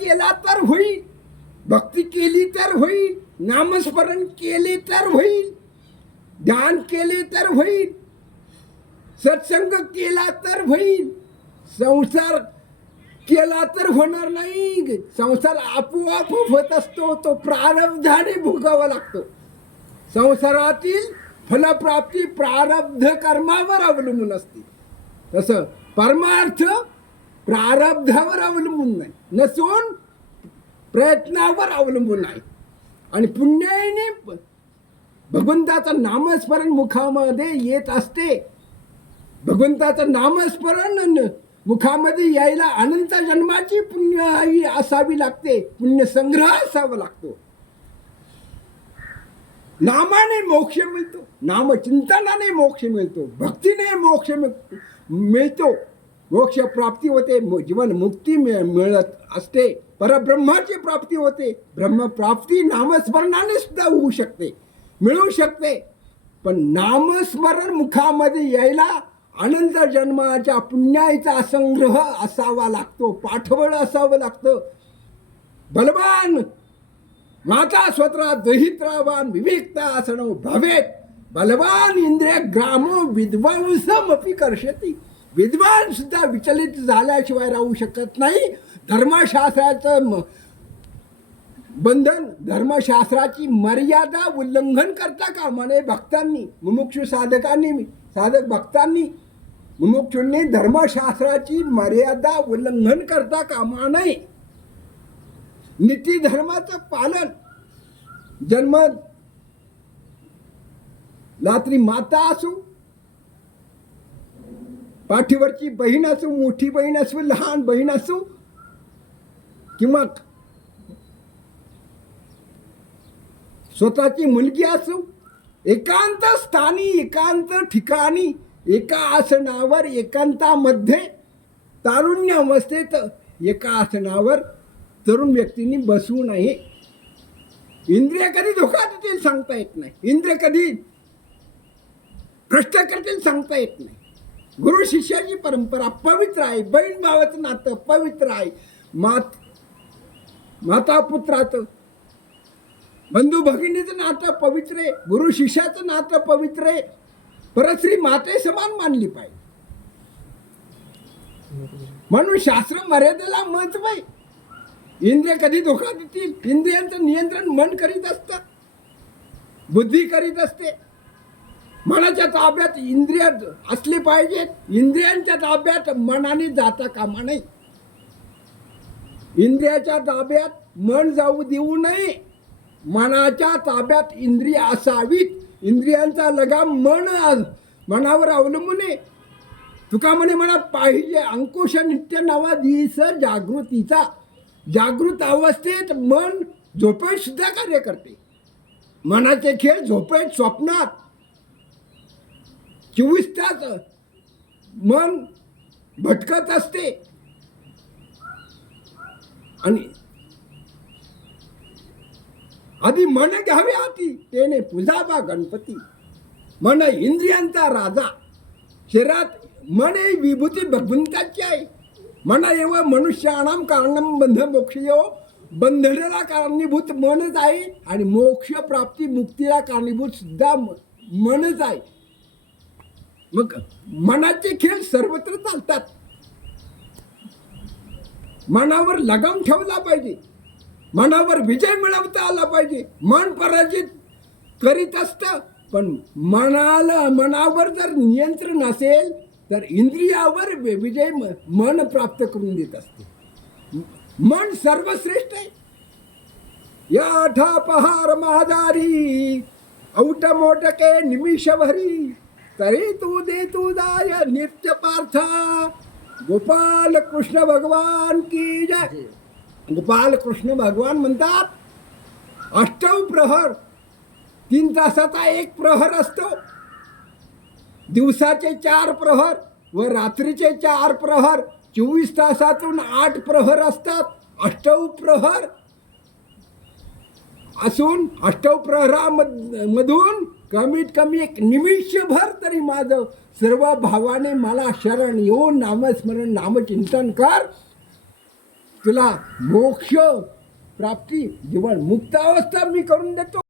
केला तर होईल भक्ती केली तर होईल नामस्मरण केले तर होईल ध्यान केले तर होईल सत्संग केला तर होईल संसार केला तर होणार नाही. संसार आपोआप होत असतो तो प्रारब्धाने भोगावा लागतो. संसारातील फलप्राप्ती प्रारब्ध कर्मावर अवलंबून असते. तसं परमार्थ प्रारब्धावर अवलंबून नाही. नसून प्रयत्नावर अवलंबून आहे आणि पुण्याने भगवंताचं नामस्मरण मुखामध्ये येत असते. भगवंताचं नामस्मरण न- मुखामध्ये यायला अनंत जन्माची पुण्य असावी लागते. पुण्य संग्रह असावा लागतो. नामाने मोक्ष मिळतो. नामचिंतनाने मोक्ष मिळतो. भक्तीने मोक्ष मिळतो. मोक्ष प्राप्ती होते मो- जीवन मुक्ती मिळ- मिळत असते परब्रह्माची प्राप्ती होते. ब्रह्मप्राप्ती नामस्मरणाने सुद्धा होऊ शकते मिळू शकते. पण नामस्मरण मुखामध्ये यायला आनंद जन्माच्या पुण्याचा संग्रह असावा लागतो पाठबळ असावं लागतं. बलवान माता स्वतः दहित्रावान विवेकता असणं भवेत. बलवान इंद्रिय ग्रामो विद्वांसमपी कर्षती. विद्वान सुद्धा विचलित झाल्याशिवाय राहू शकत नाही. धर्मशास्त्राचं म- बंधन धर्मशास्त्राची मर्यादा उल्लंघन करता कामा नये भक्तांनी मुमुक्षु साधकांनी साधक भक्तांनी. मुमुक्षूंनी धर्मशास्त्राची मर्यादा उल्लंघन करता कामा नये. नीती धर्माचं पालन. जन्म रात्री माता असू पाठीवरची बहीण असू मोठी बहीण असू लहान बहीण असू किंवा स्वतःची मुलगी असू एकांत स्थानी एकांत ठिकाणी एका आसनावर एकांतामध्ये तारुण्य अवस्थेत एका आसनावर तरुण व्यक्तींनी बसू नये. इंद्रिय कधी धोका देतील सांगता येत नाही. इंद्रिय कधी भ्रष्ट करतील सांगता येत नाही. गुरु शिष्याची परंपरा पवित्र आहे बहीण भावाचं नातं पवित्र आहे. मात माता पुत्राचं बंधू भगिनीचं नातं पवित्र आहे गुरु शिष्याचं नातं पवित्र आहे. परश्री माते समान मानली पाहिजे. म्हणून शास्त्र मर्यादेला महत्त्व आहे. इंद्रिय कधी धोका देतील? इंद्रियांचं नियंत्रण मन करीत असतं बुद्धी करीत असते. मनाच्या ताब्यात इंद्रिय असले पाहिजेत इंद्रियांच्या ताब्यात मनाने जाता कामा नाही इंद्रियाच्या ताब्यात मन जाऊ देऊ नये. मनाच्या ताब्यात इंद्रिय असावीत. इंद्रियांचा लगाम मन मनावर अवलंबून आहे. तुका म्हणे म्हणा पाहिजे अंकुश नित्य नवा दिस जागृतीचा. जागृत अवस्थेत मन झोपेत सुद्धा कार्य करते. मनाचे खेळ झोपेत स्वप्नात. चोवीस तास मन भटकत असते. आणि आधी मन घ्यावे होती तेने पुजाबा गणपती. मन इंद्रियांचा राजा. शरीरात मन ही विभूती भगवंताची आहे. मना एव मनुष्याणाम कारणम बंध मोक्षयो. बंधनाला कारणीभूत मनच आहे. आणि मोक्ष प्राप्ती मुक्तीला कारणीभूत सुद्धा म- मनच आहे. मग मनाचे खेळ सर्वत्र चालतात. मनावर लगाम ठेवला पाहिजे. मनावर विजय मिळवता आला पाहिजे. मन पराजित करीत असतं पण मनाला मनावर जर नियंत्रण असेल तर इंद्रियावर विजय मन प्राप्त करून देत असते. मन सर्वश्रेष्ठ आहे. या पहार माधारी औट मोटके निमिष भरी तरी तू दे तू दाय नित्य पार्था. गोपाल कृष्ण भगवान की जय. गोपाल कृष्ण भगवान म्हणतात अष्टव प्रहर तीन तासाचा एक प्रहर असतो. दिवसाचे चार प्रहर व रात्रीचे चार प्रहर चोवीस तासातून आठ प्रहर असतात. अष्टव प्रहर असून अष्टव प्रहरामधून कमीत कमी एक निमिषभर तरी माझं सर्व भावाने मला शरण येऊन नामस्मरण नामचिंतन कर. तुला मोक्ष प्राप्ती जीवन मुक्त अवस्था मी करून देतो.